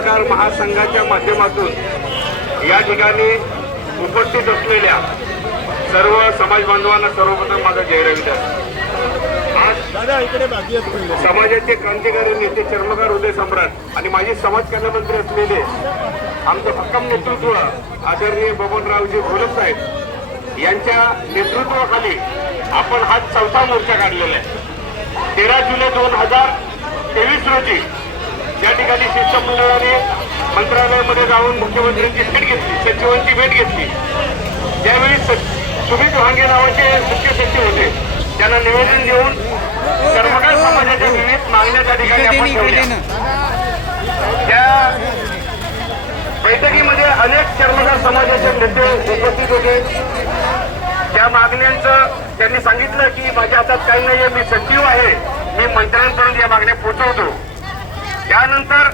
चर्मकार महासंघाच्या माध्यमातून या ठिकाणी उपस्थित असलेल्या सर्व समाज बांधवांना सर्वप्रथम माझा रविदास आज. समाजाचे क्रांतिकारी नेते चर्मकार उदय सम्राट आणि माजी समाज कल्याण मंत्री असलेले आमचं भक्कम नेतृत्व आदरणीय बबनरावजी घोलप साहेब यांच्या नेतृत्वाखाली आपण हा चौथा मोर्चा काढलेला आहे तेरा जुलै दोन हजार तेवीस रोजी या ठिकाणी शिष्टमंडळाने मंत्रालयामध्ये जाऊन मुख्यमंत्र्यांची भेट घेतली सचिवांची भेट घेतली ज्यावेळी स- सुमित वांगे नावाचे मुख्य सचिव होते. त्यांना निवेदन देऊन कर्मकार समाजाच्या विविध मागण्या त्या ठिकाणी त्या बैठकीमध्ये अनेक कर्मकार समाजाचे नेते उपस्थित होते. त्या मागण्यांचं त्यांनी सांगितलं की माझ्या हातात काही नाहीये मी सचिव आहे. मी मंत्र्यांपर्यंत या मागण्या पोहोचवतो. त्यानंतर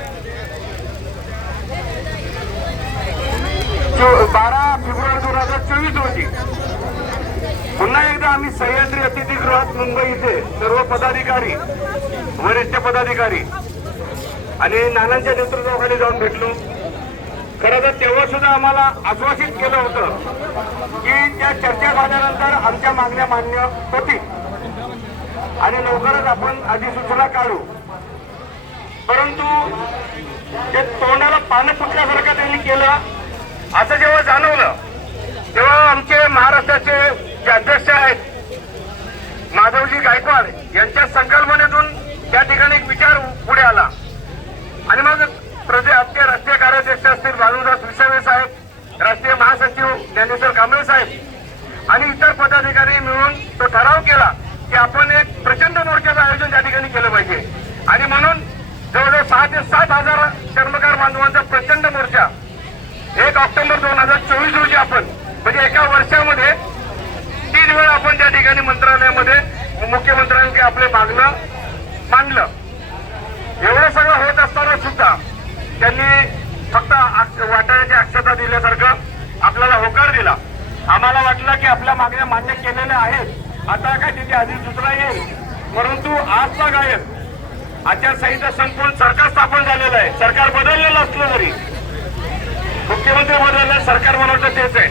चो- बारा फेब्रुवारी दोन हजार चोवीस रोजी पुन्हा एकदा आम्ही सह्याद्री अतिथीगृहात मुंबई इथे सर्व पदाधिकारी वरिष्ठ पदाधिकारी आणि नानांच्या नेतृत्वाखाली जाऊन भेटलो. खरं तर तेव्हा सुद्धा आम्हाला आश्वासित केलं होतं की त्या चर्चा झाल्यानंतर आमच्या मागण्या मान्य होतील. आणि लवकरच आपण अधिसूचना काढू. परंतु ते तोंडाला पानं फुटल्यासारखं त्यांनी केलं. असं जेव्हा जाणवलं तेव्हा आमचे महाराष्ट्राचे जे अध्यक्ष आहेत माधवजी गायकवाड यांच्या संकल्पनेतून त्या ठिकाणी एक विचार पुढे आला. आणि मग प्रजे आमचे राष्ट्रीय कार्याध्यक्ष असतील बालूदास विसावे साहेब राष्ट्रीय महासचिव ज्ञानेश्वर कांबळे साहेब आणि इतर पदाधिकारी मिळून तो ठराव केला की आपण एक प्रचंड मोर्चाचं आयोजन त्या ठिकाणी केलं पाहिजे. आणि म्हणून जवळजवळ सहा ते सात हजार कर्मकार बांधवांचा प्रचंड मोर्चा. एक ऑक्टोबर दोन हजार चोवीस रोजी आपण म्हणजे एका वर्षामध्ये तीन वेळा आपण त्या ठिकाणी मंत्रालयामध्ये मुख्यमंत्र्यांनी आपले मागणं मांडलं. एवढं सगळं होत असताना सुद्धा त्यांनी फक्त अक्ष- वाटाण्याची अक्षता दिल्यासारखं आपल्याला होकार दिला. आम्हाला वाटलं की आपल्या मागण्या मान्य केलेल्या आहेत. आता काय तिथे अधिसूचना येईल. परंतु आजचा गायक आचारसंहिता संपूर्ण सरकार स्थापन झालेलं आहे. सरकार बदललेलं असलं तरी मुख्यमंत्री बदललं सरकार बनवतं तेच आहे.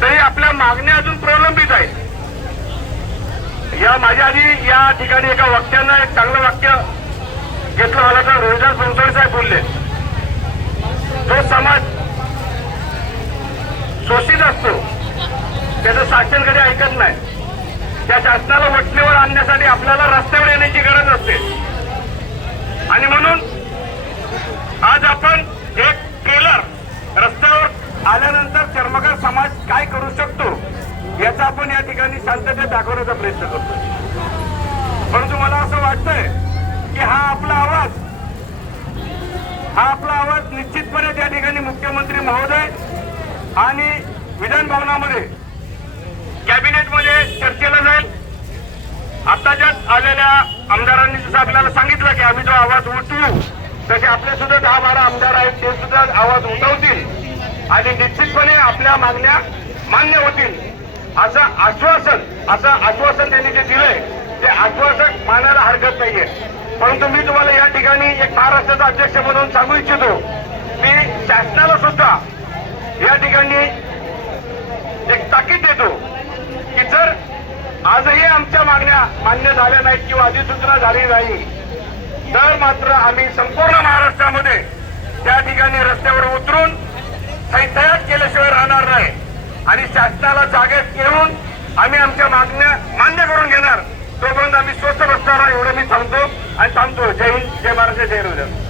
तरी आपल्या मागण्या अजून प्रलंबित आहेत. या माझ्या आधी या ठिकाणी एका वाक्यानं एक चांगलं वाक्य घेतलं मला तर रोहिदास बनसोडे साहेब बोलले. जो समाज शोषित असतो त्याचं शासन कधी ऐकत नाही. त्या शासनाला वटणीवर आणण्यासाठी आपल्याला रस्त्यावर आणि म्हणून आज आपण एक केलर रस्त्यावर आल्यानंतर चर्मकार समाज काय करू शकतो याचा आपण या ठिकाणी शांततेत दाखवण्याचा प्रयत्न करतो. परंतु मला असं वाटतंय की हा आपला आवाज हा आपला आवाज निश्चितपणे त्या ठिकाणी मुख्यमंत्री महोदय आणि विधान भवनामध्ये कॅबिनेटमध्ये चर्चेला जाईल. आताच्याच आलेल्या आमदारांनी जसं आपल्याला सांगितलं की आम्ही जो आवाज उठवू तसे आपले सुद्धा दहा बारा आमदार आहेत ते सुद्धा आवाज उठवतील. आणि निश्चितपणे आपल्या मागण्या मान्य होतील. असं आश्वासन असं आश्वासन त्यांनी जे दिलंय ते आश्वासन मानायला हरकत नाहीये. परंतु मी तुम्हाला या ठिकाणी एक महाराष्ट्राचा अध्यक्ष म्हणून सांगू इच्छितो मी शासनाला सुद्धा या ठिकाणी एक ताकीद देतो की जर आजही आमच्या मागण्या मान्य झाल्या नाहीत किंवा अधिसूचना झाली नाही तर मात्र आम्ही संपूर्ण महाराष्ट्रामध्ये त्या ठिकाणी रस्त्यावर उतरून सैतयात केल्याशिवाय राहणार नाही. आणि शासनाला जागेत घेऊन आम्ही आमच्या मागण्या मान्य करून घेणार तोपर्यंत आम्ही स्वस्त बसणार एवढं मी सांगतो आणि सांगतो जय हिंद जय महाराष्ट्र जय रोजर